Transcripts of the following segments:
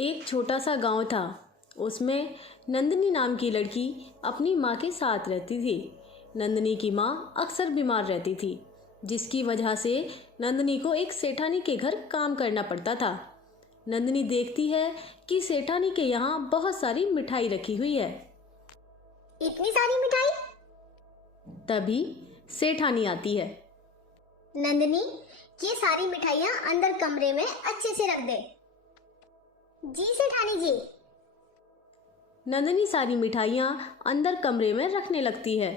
एक छोटा सा गांव था। उसमें नंदनी नाम की लड़की अपनी माँ के साथ रहती थी। नंदनी की माँ अक्सर बीमार रहती थी, जिसकी वजह से नंदनी को एक सेठानी के घर काम करना पड़ता था। नंदनी देखती है कि सेठानी के यहाँ बहुत सारी मिठाई रखी हुई है। इतनी सारी मिठाई? तभी सेठानी आती है। नंदनी, ये सारी मिठाइयाँ अंदर कमरे में अच्छे से रख दे। जी सेठानी जी। नंदनी सारी मिठाइयाँ अंदर कमरे में रखने लगती है।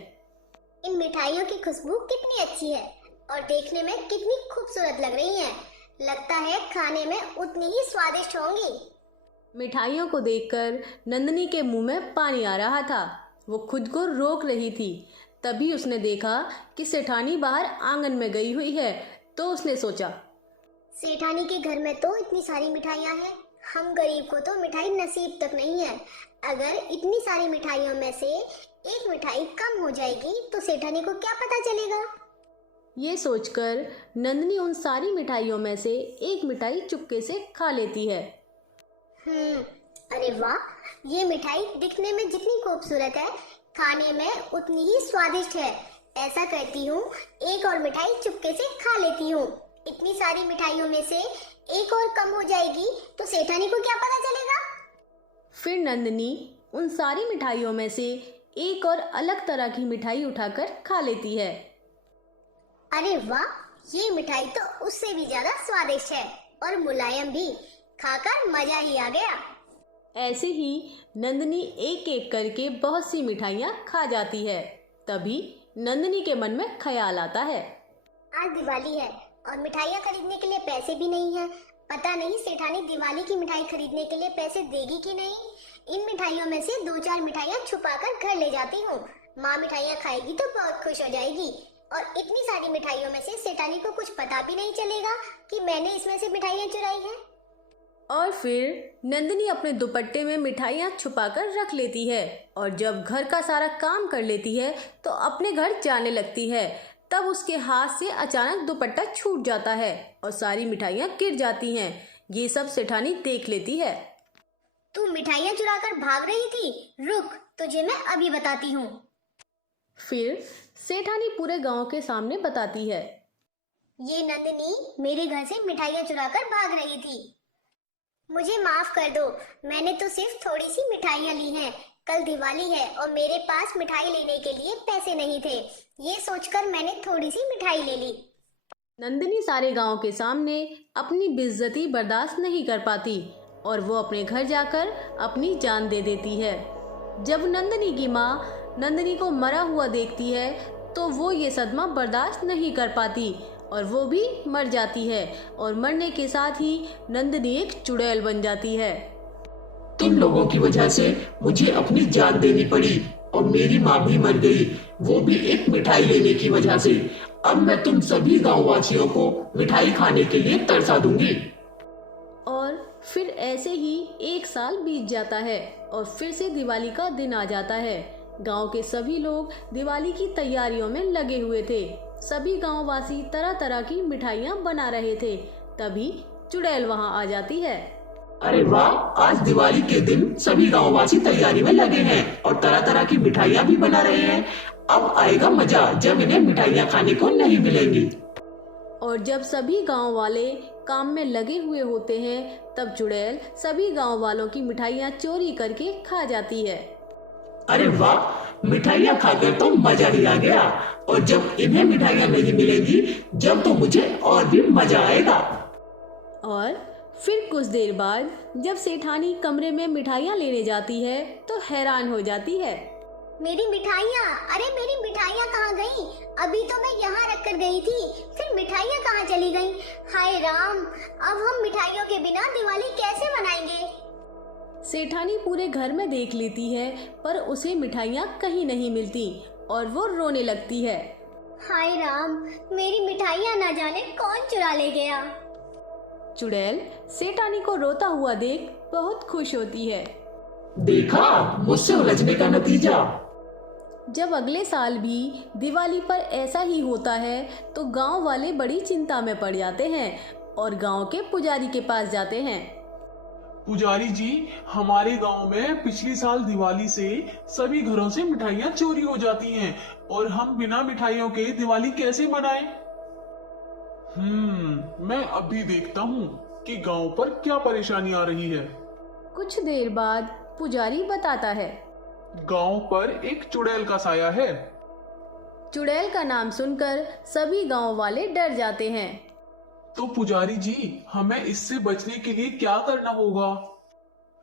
इन मिठाइयों की खुशबू कितनी अच्छी है और देखने में कितनी खूबसूरत लग रही हैं। लगता है खाने में उतनी ही स्वादिष्ट होंगी। मिठाइयों को देखकर नंदनी के मुंह में पानी आ रहा था। वो खुद को रोक रही थी। तभी उसने देखा कि सेठानी बाहर आंगन में गई हुई है, तो उसने सोचा, सेठानी के घर में तो इतनी सारी मिठाइयाँ हैं, हम गरीब को तो मिठाई नसीब तक नहीं है। अगर इतनी सारी मिठाइयों में से एक मिठाई कम हो जाएगी तो सेठानी को क्या पता चलेगा। ये सोचकर नंदनी उन सारी मिठाइयों में से एक मिठाई चुपके से खा लेती है। अरे वाह, ये मिठाई दिखने में जितनी खूबसूरत है, खाने में उतनी ही स्वादिष्ट है। ऐसा करती हूँ, एक और मिठाई चुपके से खा लेती हूँ। इतनी सारी मिठाइयों में से एक और कम हो जाएगी तो सेठानी को क्या पता चलेगा। फिर नंदनी उन सारी मिठाइयों में से एक और अलग तरह की मिठाई उठाकर खा लेती है। अरे वाह, ये मिठाई तो उससे भी ज्यादा स्वादिष्ट है और मुलायम भी। खाकर मजा ही आ गया। ऐसे ही नंदनी एक एक करके बहुत सी मिठाइयाँ खा जाती है। तभी नंदनी के मन में ख्याल आता है, आज दिवाली है और मिठाइयाँ खरीदने के लिए पैसे भी नहीं है। पता नहीं सेठानी दिवाली की मिठाई खरीदने के लिए पैसे देगी कि नहीं। इन मिठाइयों में से 2-4 मिठाइयाँ छुपाकर घर ले जाती हूँ। माँ मिठाइयाँ खाएगी तो बहुत खुश हो जाएगी और इतनी सारी मिठाइयों में से सेठानी को कुछ पता भी नहीं चलेगा कि मैंने इसमें से मिठाइयाँ चुराई हैं। और फिर नंदनी अपने दुपट्टे में मिठाइयाँ छुपाकर रख लेती है और जब घर का सारा काम कर लेती है तो अपने घर जाने लगती है। तब उसके हाथ से अचानक दुपट्टा छूट जाता है और सारी मिठाइयाँ गिर जाती हैं। ये सब सेठानी देख लेती है। तू मिठाइयाँ चुराकर भाग रही थी? रुक, तुझे मैं अभी बताती हूँ। फिर सेठानी पूरे गांव के सामने बताती है, ये नंदनी मेरे घर से मिठाइयाँ चुराकर भाग रही थी। मुझे माफ कर दो, मैंने तो सिर्फ थोड़ी सी मिठाइयाँ ली हैं। कल दिवाली है और मेरे पास मिठाई लेने के लिए पैसे नहीं थे। ये सोचकर मैंने थोड़ी सी मिठाई ले ली। नंदनी सारे गांव के सामने अपनी बेइज्जती बर्दाश्त नहीं कर पाती और वो अपने घर जाकर अपनी जान दे देती है। जब नंदनी की माँ नंदनी को मरा हुआ देखती है तो वो ये सदमा बर्दाश्त नहीं कर पाती और वो भी मर जाती है और मरने के साथ ही नंदनी एक चुड़ैल बन जाती है। तुम लोगों की वजह से मुझे अपनी जान देनी पड़ी और मेरी माँ भी मर गई, वो भी एक मिठाई लेने की वजह से। अब मैं तुम सभी गांववासियों को मिठाई खाने के लिए तरसा दूंगी। और फिर ऐसे ही 1 साल बीत जाता है और फिर से दिवाली का दिन आ जाता है। गांव के सभी लोग दिवाली की तैयारियों में लगे हुए थे। सभी गांववासी तरह तरह की मिठाइयाँ बना रहे थे। तभी चुड़ैल वहाँ आ जाती है। अरे वाह, आज दिवाली के दिन सभी गांववासी तैयारी में लगे हैं और तरह तरह की मिठाइयाँ भी बना रहे हैं। अब आएगा मजा जब इन्हें मिठाइयाँ खाने को नहीं मिलेंगी। और जब सभी गांव वाले काम में लगे हुए होते हैं तब चुड़ैल सभी गांव वालों की मिठाइयाँ चोरी करके खा जाती है। अरे वाह, मिठाइयाँ खाकर तो मजा ही आ गया और जब इन्हें मिठाइयाँ नहीं मिलेंगी जब तो मुझे और भी मजा आएगा। और फिर कुछ देर बाद जब सेठानी कमरे में मिठाइयाँ लेने जाती है तो हैरान हो जाती है। मेरी मिठाइयाँ, अरे मेरी मिठाइयाँ कहाँ गई? अभी तो मैं यहाँ रख कर गई थी, फिर मिठाइयाँ कहाँ चली गई? हाय राम, अब हम मिठाइयों के बिना दिवाली कैसे मनाएंगे? सेठानी पूरे घर में देख लेती है पर उसे मिठाइयाँ कहीं नहीं मिलती और वो रोने लगती है। हाय राम, मेरी मिठाइयाँ ना जाने कौन चुरा ले गया। चुड़ैल सेठानी को रोता हुआ देख बहुत खुश होती है। देखा, मुझसे उलझने का नतीजा। जब अगले साल भी दिवाली पर ऐसा ही होता है तो गांव वाले बड़ी चिंता में पड़ जाते हैं और गांव के पुजारी के पास जाते हैं। पुजारी जी, हमारे गांव में पिछले साल दिवाली से सभी घरों से मिठाइयाँ चोरी हो जाती हैं और हम बिना मिठाइयों के दिवाली कैसे मनाएं? मैं अभी देखता हूँ कि गांव पर क्या परेशानी आ रही है। कुछ देर बाद पुजारी बताता है। गांव पर एक चुड़ैल का साया है। चुड़ैल का नाम सुनकर सभी गांव वाले डर जाते हैं। तो पुजारी जी, हमें इससे बचने के लिए क्या करना होगा?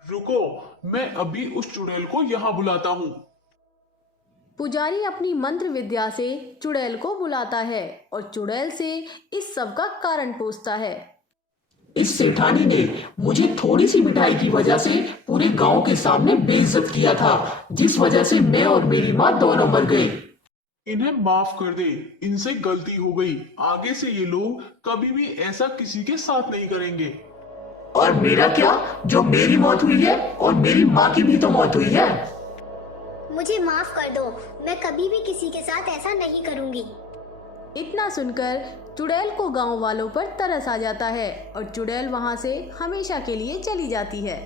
रुको, मैं अभी उस चुड़ैल को यहाँ बुलाता हूँ। पुजारी अपनी मंत्र विद्या से चुड़ैल को बुलाता है और चुड़ैल से इस सब का कारण पूछता है। इस सेठानी ने मुझे थोड़ी सी मिठाई की वजह से पूरे गांव के सामने बेइज्जत किया था, जिस वजह से मैं और मेरी माँ दोनों मर गए। इन्हें माफ कर दे, इनसे गलती हो गई। आगे से ये लोग कभी भी ऐसा किसी के साथ नहीं करेंगे। और मेरा क्या, जो मेरी मौत हुई है और मेरी माँ की भी तो मौत हुई है। मुझे माफ कर दो, मैं कभी भी किसी के साथ ऐसा नहीं करूंगी। इतना सुनकर चुड़ैल को गांव वालों पर तरस आ जाता है और चुड़ैल वहां से हमेशा के लिए चली जाती है।